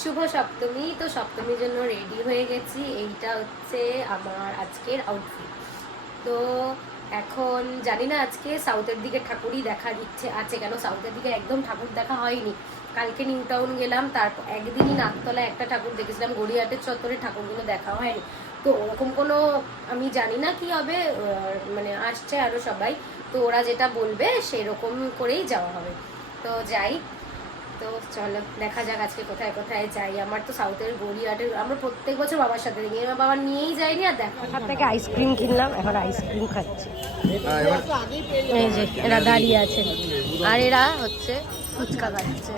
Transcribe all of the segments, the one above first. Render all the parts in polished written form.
শুভ সপ্তমী। তো সপ্তমীর জন্য রেডি হয়ে গেছি। এইটা হচ্ছে আমার আজকের আউটফিট। তো এখন জানি না আজকে সাউথের দিকে ঠাকুরই দেখার ইচ্ছে আছে, কেন সাউথের দিকে একদম ঠাকুর দেখা হয়নি। কালকে নিউ টাউন গেলাম, তারপর একদিনই নাকতলায় একটা ঠাকুর দেখেছিলাম, গড়িয়াহাটের চত্বরে ঠাকুরগুলো দেখা হয়নি। তো ওরকম কোনো আমি জানি না কি হবে, মানে আসছে আরও সবাই, তো ওরা যেটা বলবে সেরকম করেই যাওয়া হবে। তো যাই, তো চলো দেখা যাক আজকে কোথায় কোথায় যাই। আমার তো সাউথের গড়িয়াহাটের আমরা প্রত্যেক বছর বাবার সাথে দেখি, আমার বাবা নিয়েই যায়নি। আর দেখো ওখান থেকে আইসক্রিম কিনলাম, এখন আইসক্রিম খাচ্ছি। এই যে এরা দাঁড়িয়ে আছে, আর এরা হচ্ছে ফুচকা খাচ্ছে।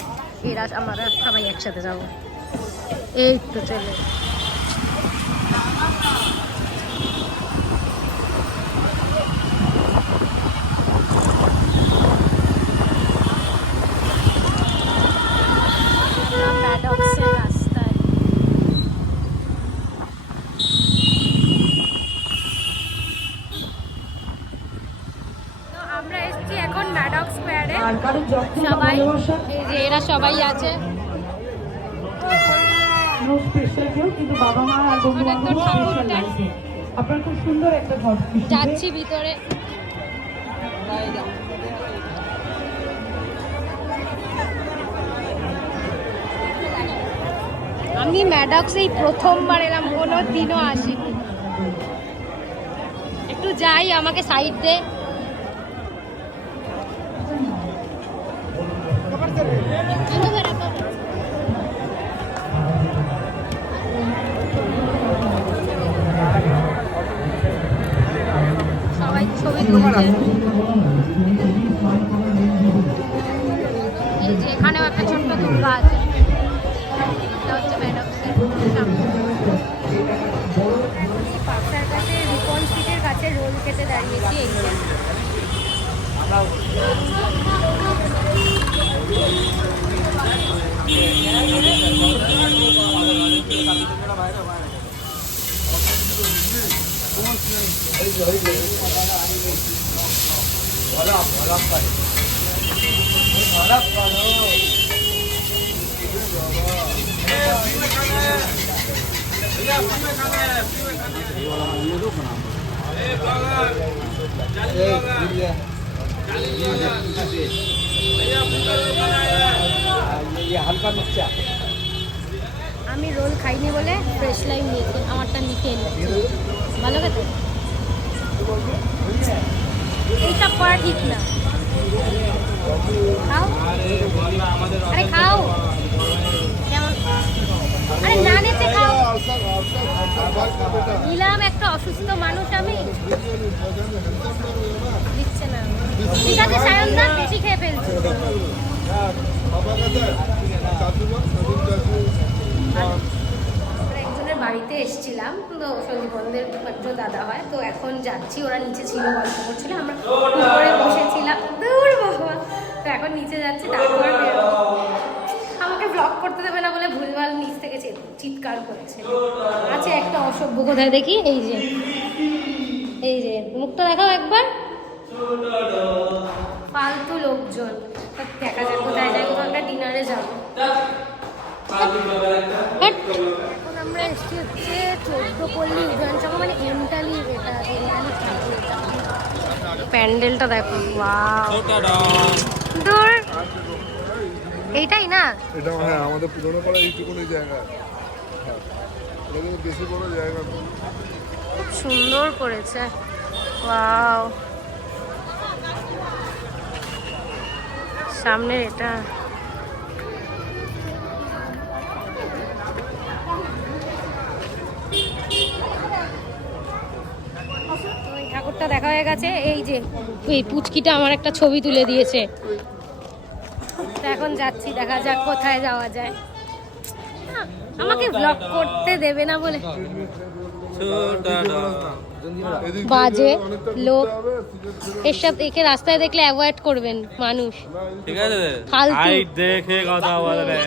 এরা আমরা সবাই একসাথে যাবো। এই তো চলে ম্যাডক্সের রাস্তায়। আমরা এসেছি এখন ম্যাডক স্কোয়ারে। সবাই এই যে এরা সবাই আছে। যাচ্ছি ভিতরে। আমি ম্যাডক্স এই প্রথমবার এলাম, কোনো দিনও আসিনি। একটু যাই, আমাকে সাইড দে। সবাই ছবি তুলছে। এই যে এখানেও একটা ছোট্ট দুর্গা আছে। এটা হচ্ছে ম্যাডক্সের সামনে। পাকসার কাছে রিপন স্ট্রিটের কাছে রোল খেতে দাঁড়িয়েছি। এই যে আমি রোল খাইনি বলে ফ্রেশ লাইম নিয়েছি, আমারটা নিতে নিচ্ছি। ভালো খেতে, এইসব করা ঠিক না। খাও, আরে খাও, কেমন? আরে না নিতে খাও। নিলাম, একটা অসুস্থ মানুষ আমি, দিচ্ছে না। ঠিক আছে সায়নদা, বেশি খেয়ে ফেলছি। একজনের বাড়িতে এসেছিলাম, তো সঞ্জীবনদের একটু দাদা হয়, তো এখন যাচ্ছি। ওরা নিচে ছিল, গল্প করছিল, আমরা উপরে বসেছিলাম। দূর বাবা, তো এখন নিচে যাচ্ছি, তারপর আমাকে ব্লগ করতে দেবে না বলে ভুলভাল নিচ থেকে চিৎকার করেছে। আছে একটা অসভ্য, কোথায় দেখি? এই যে এই যে মুখটা দেখাও একবার। ফালতু লোকজন। দেখা যাক কোথায় যাই, কোথাও একটা ডিনারে যাবো। এখন আমরা এসেছি হচ্ছে 14 পল্লী উদয়ন সংঘ, মানে এমটালি। এটা এমটালি ঠাকুর। প্যান্ডেলটা দেখো, ওয়াও। দূর, এইটাই না? এটা হ্যাঁ, আমাদের পুরনো পাড়া এইটুকুনি জায়গা। এটা কিন্তু বেশি বড় জায়গা না। খুব সুন্দর করেছে, ওয়াও। সামনে এটা ঠাকুরটা দেখা হয়ে গেছে। এই যে এই পুচকিটা আমার একটা ছবি তুলে দিয়েছে। এখন যাচ্ছি, দেখা যাক কোথায় যাওয়া যায়। আমাকে ব্লগ করতে দেবে না বলে বাজে লোক। এসব দেখে রাস্তায় দেখলে অ্যাভয়েড করবেন মানুষ, ঠিক আছে? ফালতু দেখে কথা বলবে,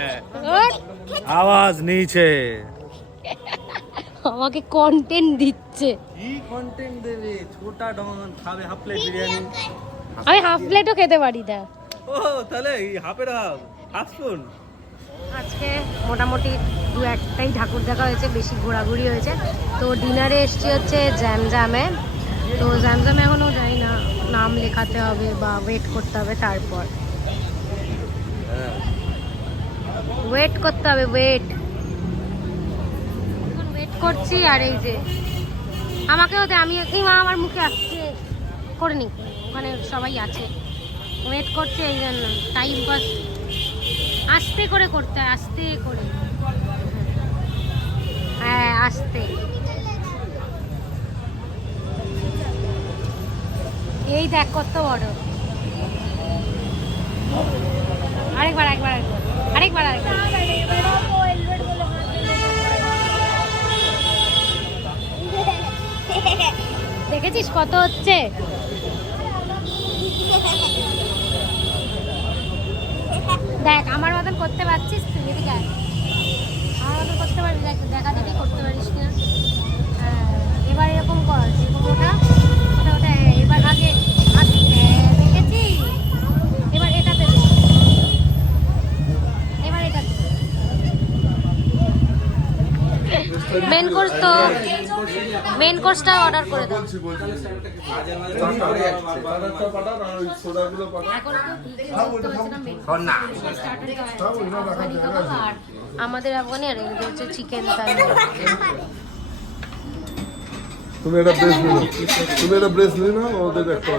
আওয়াজ নিচে। আমাকে কন্টেন্ট দিচ্ছে। কি কন্টেন্ট দেবে? ছোটা ডন খাবে হাফ প্লেট বিরিয়ানি। আমি হাফ প্লেটও খেতে পারি না। ও তাহলে হাফের হাফ স্পুন। আজকে মোটামুটি দু একটাই ঠাকুর দেখা হয়েছে, বেশি ঘোরাঘুরি হয়েছে। তো ডিনারে এসছি হচ্ছে জ্যামজ্যামে। তো জ্যামজ্যামে এখনও যাই না, নাম লেখাতে হবে বা ওয়েট করতে হবে, তারপর ওয়েট করতে হবে, ওয়েট করছি। আর এই যে আমাকেও আমি আমার মুখে আসছে করে নি, ওখানে সবাই আছে, ওয়েট করছে, এই জন্য টাইম পাস আস্তে করে করতে হয়, আস্তে করে, হ্যাঁ আস্তে। এই দেখ কত বড়, আরেকবার আরেকবার আরেকবার আরেকবার দেখেছিস কত হচ্ছে? দেখ আমার মতন করতে পারছিস তুই, এদিকে আয়। আমার মতন করতে পারবি, দেখ দেখা দেখি করতে পারিস না। হ্যাঁ এবার এরকম কর, এরকম ওটা ওটা ওটা, হ্যাঁ এবার আগে আগে, হ্যাঁ দেখেছি। এবার এটাতে দে, এবার এটাতে। মেন কোর্স তো, মেন কোর্সটা অর্ডার করে দাও। বলছি চানাচা পাঠান আর ওই সোডাগুলো পাঠান। এখন তো না আর আমাদের আফগানি আর এদের হচ্ছে চিকেন তুমি এটা ব্রেস নিও, তুমি এটা ব্রেস নিও না, ওদের একটা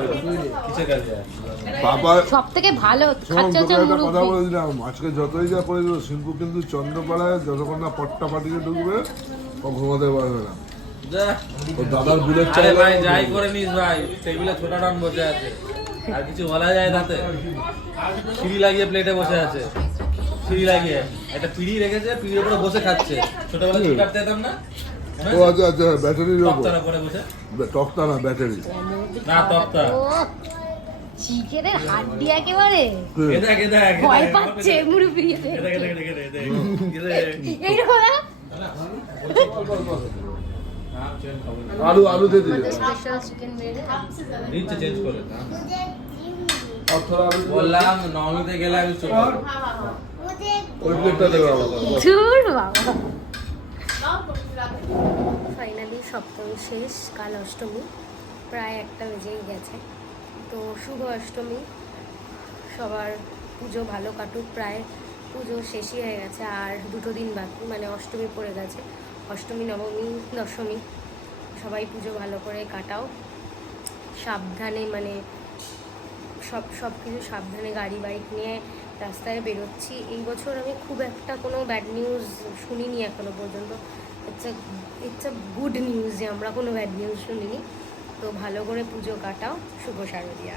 বাবা। সব থেকে ভালো খাচ্ছে হচ্ছে একটা কথা মুরগি। বলে দিলাম, আজকে যতই যা করে দিল শিল্প কিন্তু চন্দ্রপাড়ায় যতক্ষণ না পট্টা পাটিকে ঢুকবে ও ঘুমাতে পারবে না। ও দাদার বুলেট আরে চাই ভাই যাই করে নিস ভাই, টেবিলে ছোটা ডান বসে আছে, আর কিছু বলা যায় তাতে? সিঁড়ি লাগিয়ে প্লেটে বসে আছে, সিঁড়ি লাগিয়ে একটা পিড়ি রেখেছে, পিড়ির উপরে বসে খাচ্ছে। ছোটবেলায় ছুটি কাটতে যেতাম না, ও আচ্ছা আচ্ছা ব্যাটারির ওপর, তক্তার উপরে বসে। টকতা না ব্যাটারি। না তক্তা। চিকেনের হাড্ডি একেবারে এ দেখ এ দেখ ভয় পাচ্ছে মুরগি এইরকম। আলু আলু দিয়ে দিলে স্পেশাল চিকেন বিরিয়ানি নিচে চেঞ্জ করে আর থোড়া আলু বললাম, নবমীতে গেলে আমি চলে যাবো। ওই প্লেটটা দেবে আমাকে। ধুর বাবা। ফাইনালি সপ্তমী শেষ, কাল অষ্টমী, প্রায় 1টা বেজেই গেছে। তো শুভ অষ্টমী, সবার পুজো ভালো কাটুক। প্রায় পুজো শেষই হয়ে গেছে, আর 2টো দিন বাকি, মানে অষ্টমী পড়ে গেছে। অষ্টমী, নবমী, দশমী, সবাই পুজো ভালো করে কাটাও, সাবধানে, মানে সব কিছু সাবধানে গাড়ি বাইক নিয়ে রাস্তায় বেরোচ্ছি। এই বছর আমি খুব একটা কোনো ব্যাড নিউজ শুনিনি এখনো পর্যন্ত। ইটস আ গুড নিউজ যে আমরা কোনো ব্যাড নিউজ শুনিনি। তো ভালো করে পুজো কাটাও। শুভ শারদিয়া।